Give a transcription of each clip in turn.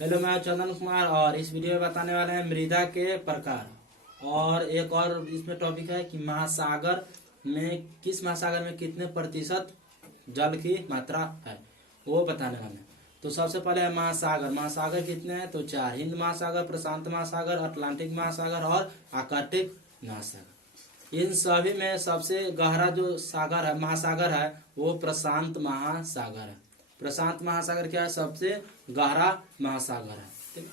Hello, मैं चंदन कुमार और इस वीडियो में बताने वाले हैं मृदा के प्रकार। और एक और इसमें टॉपिक है कि महासागर में किस महासागर में कितने प्रतिशत जल की मात्रा है, वो बताने वाले हैं। तो सबसे पहले है महासागर। महासागर कितने हैं? तो 4। हिंद महासागर, प्रशांत महासागर, अटलांटिक महासागर और आर्कटिक महासागर। इन सभी में सबसे गहरा जो सागर है, महासागर है, वो प्रशांत महासागर है। प्रशांत महासागर क्या है? सबसे गहरा महासागर है, ठीक।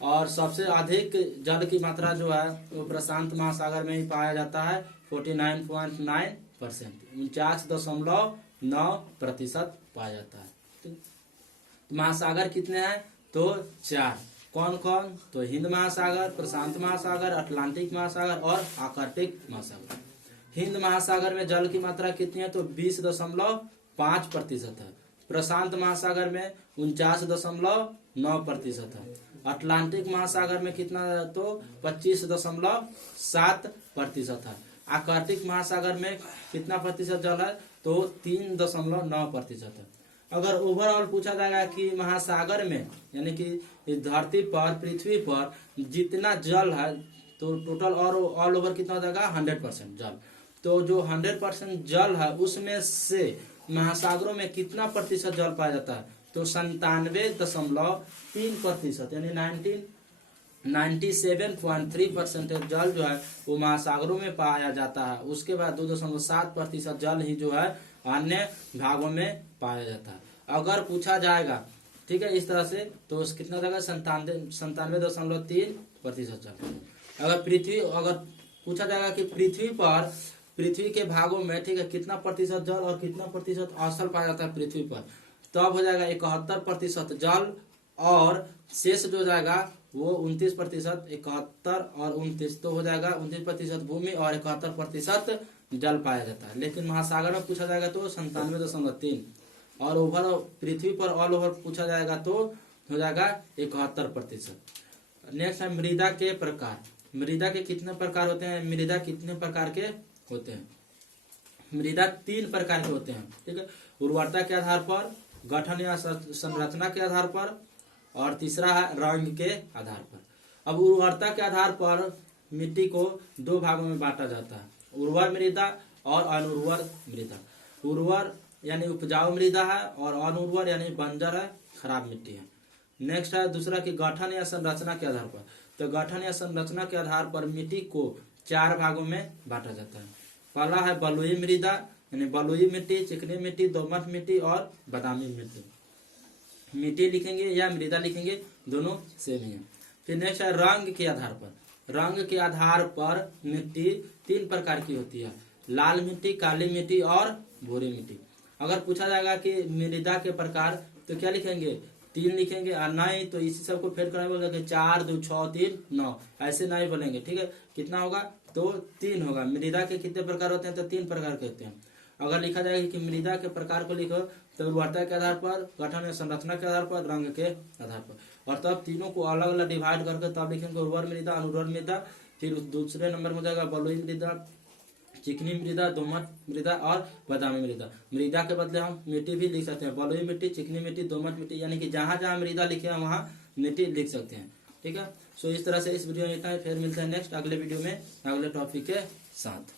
और सबसे अधिक जल की मात्रा जो है वो प्रशांत महासागर में ही पाया जाता है, 49.9%, 49.9% पाया जाता है, ठीक। महासागर कितने हैं? तो 4। कौन कौन? तो हिंद महासागर, प्रशांत महासागर, अटलांटिक महासागर और आर्कटिक महासागर। हिंद महासागर में जल की मात्रा कितनी है? तो 20.5% है। प्रशांत महासागर में 49.9% है। अटलांटिक महासागर में कितना है? तो 25.7% है। आर्कटिक महासागर में कितना प्रतिशत जल है? तो 3.9% है। अगर ओवरऑल पूछा जाएगा कि महासागर में, यानी कि इस धरती पर, पृथ्वी पर जितना जल है, तो टोटल और ऑल ओवर कितना हो जाएगा? 100% जल। तो जो 100% जल है उसमें से महासागरों में कितना प्रतिशत जल पाया जाता है? तो 97.3%, यानी 97.3% जल जो है वो महासागरों में पाया जाता है। उसके बाद 2.7% जल ही जो है अन्य भागों में पाया जाता है। अगर पूछा जाएगा, ठीक है, इस तरह से, तो कितना जाएगा? 97.3% जल। अगर पूछा जाएगा कि पृथ्वी के भागों में, ठीक है, कितना प्रतिशत जल और कितना प्रतिशत स्थल पाया जाता है पृथ्वी पर, तब हो जाएगा 71% जल और शेष जो जाएगा वो 29%। 71 और 29 तो हो जाएगा 29% भूमि और 71% जल पाया जाता है। लेकिन महासागर में पूछा जाएगा तो 97.3, और ओवर पृथ्वी पर ऑल ओवर पूछा जाएगा तो हो जाएगा 71%। नेक्स्ट है मृदा के प्रकार। मृदा के कितने प्रकार होते हैं? मृदा कितने प्रकार के होते हैं? मृदा 3 प्रकार के होते हैं, ठीक है। उर्वरता के आधार पर, गठन या संरचना के आधार पर, और तीसरा है रंग के आधार पर। अब उर्वरता के आधार पर मिट्टी को 2 भागों में बांटा जाता है, उर्वर मृदा और अनुर्वर मृदा। उर्वर यानी उपजाऊ मृदा है और अनुर्वर यानी बंजर है, खराब मिट्टी है। नेक्स्ट है दूसरा कि गठन या संरचना के आधार पर। तो गठन या संरचना के आधार पर मिट्टी को 4 भागों में बांटा जाता है। पहला है बलुई मृदा, यानी बलुई मिट्टी, चिकनी मिट्टी, दोमट मिट्टी और बादामी मिट्टी। मिट्टी लिखेंगे या मृदा लिखेंगे, दोनों सेम ही है। फिर नेक्स्ट है रंग के आधार पर। रंग के आधार पर मिट्टी 3 प्रकार की होती है, लाल मिट्टी, काली मिट्टी और भूरी मिट्टी। अगर पूछा जाएगा कि मृदा के प्रकार, तो क्या लिखेंगे? 3 लिखेंगे, और नहीं तो इसी सबको फेड करना बोलेंगे 4, 2, 6, 3, 9, ऐसे नहीं बोलेंगे, ठीक है। कितना होगा? तो 3 होगा। मृदा के कितने प्रकार होते हैं? तो 3 प्रकार के होते हैं। अगर लिखा जाएगा कि मृदा के प्रकार को लिखो, तो उर्वरता के आधार पर, गठन या संरचना के आधार पर, रंग के आधार पर, और तब तीनों को अलग अलग डिवाइड करके तब लिखेंगे उर्वर मृदा, अनुर्वर मृदा। फिर दूसरे नंबर में हो जाएगा बलुई मृदा, चिकनी मृदा, दोमट मृदा और बादामी मृदा। मृदा के बदले हम मिट्टी भी लिख सकते हैं, बलुई मिट्टी, चिकनी मिट्टी, दोमट मिट्टी, यानी कि जहां जहां मृदा लिखे हैं वहां मिट्टी लिख सकते हैं, ठीक है। सो इस तरह से इस वीडियो में इतना ही। फिर मिलते हैं नेक्स्ट अगले वीडियो में अगले टॉपिक के साथ।